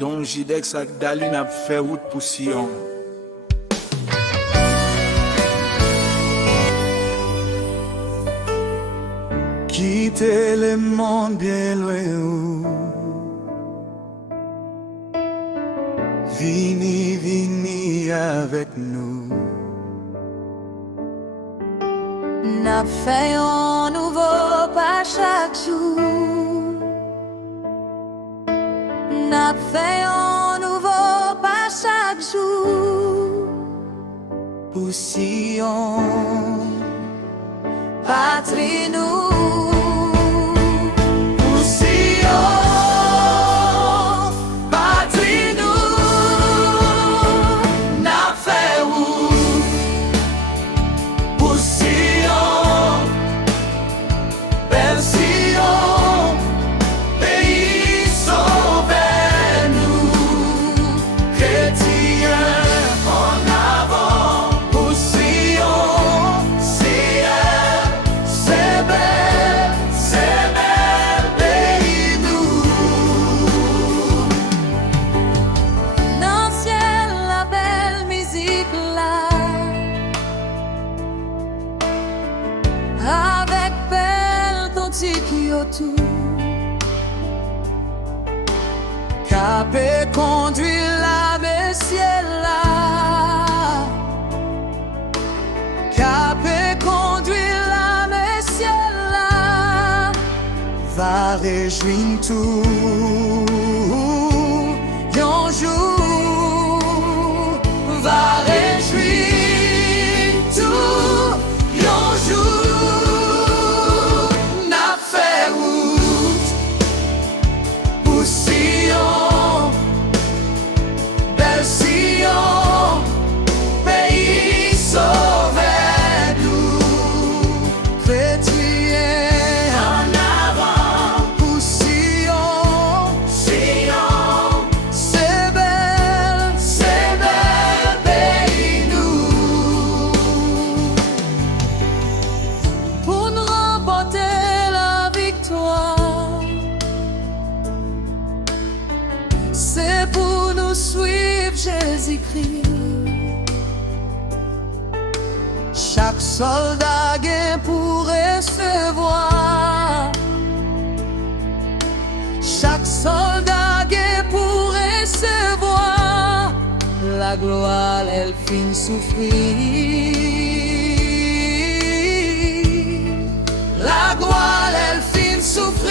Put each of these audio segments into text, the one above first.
Don Jidex ak Dali n'a fait route pour Sion. Quitter le monde bien loin. Vini, vini avec nous. N'a fait un nouveau pas chaque jour. N'a fait un nouveau pas chaque jour. Pour Sion, Patrie nous. Avec belle ton tiki autour, Capé conduit la messière là. Capé conduit la messière là. Va réjouir tout un jour. Va réjouir tout un jour. c'est pour nous suivre Jésus-Christ. Chaque soldat gagne pour recevoir. Chaque soldat gagne pour recevoir. La gloire, elle fin souffrir. La gloire, elle fin souffrir.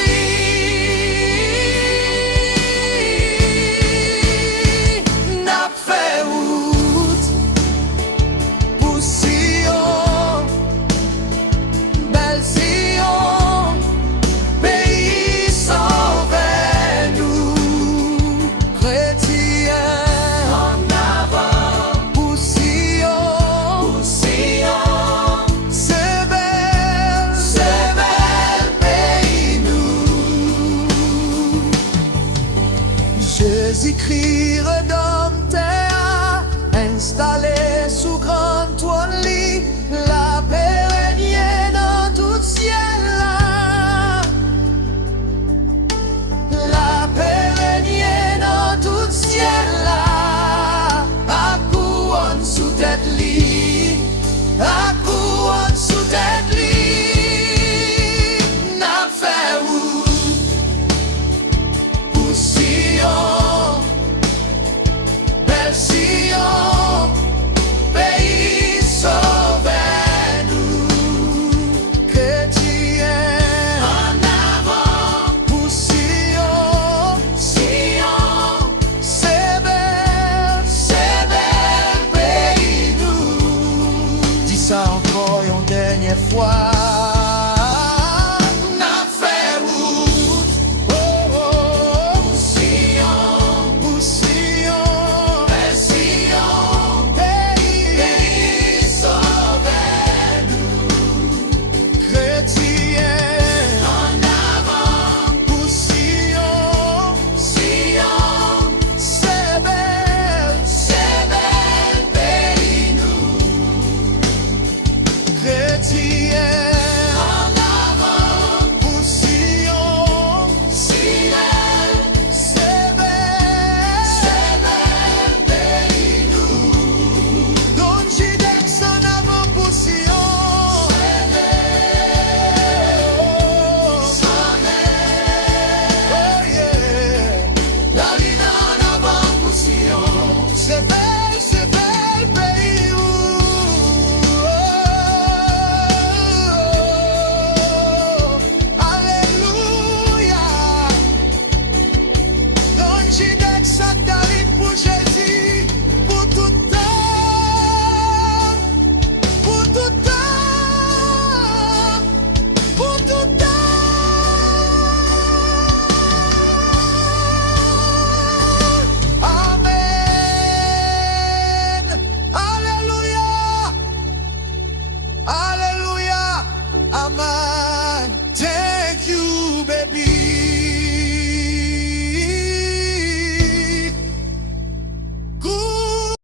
Jésus-Christ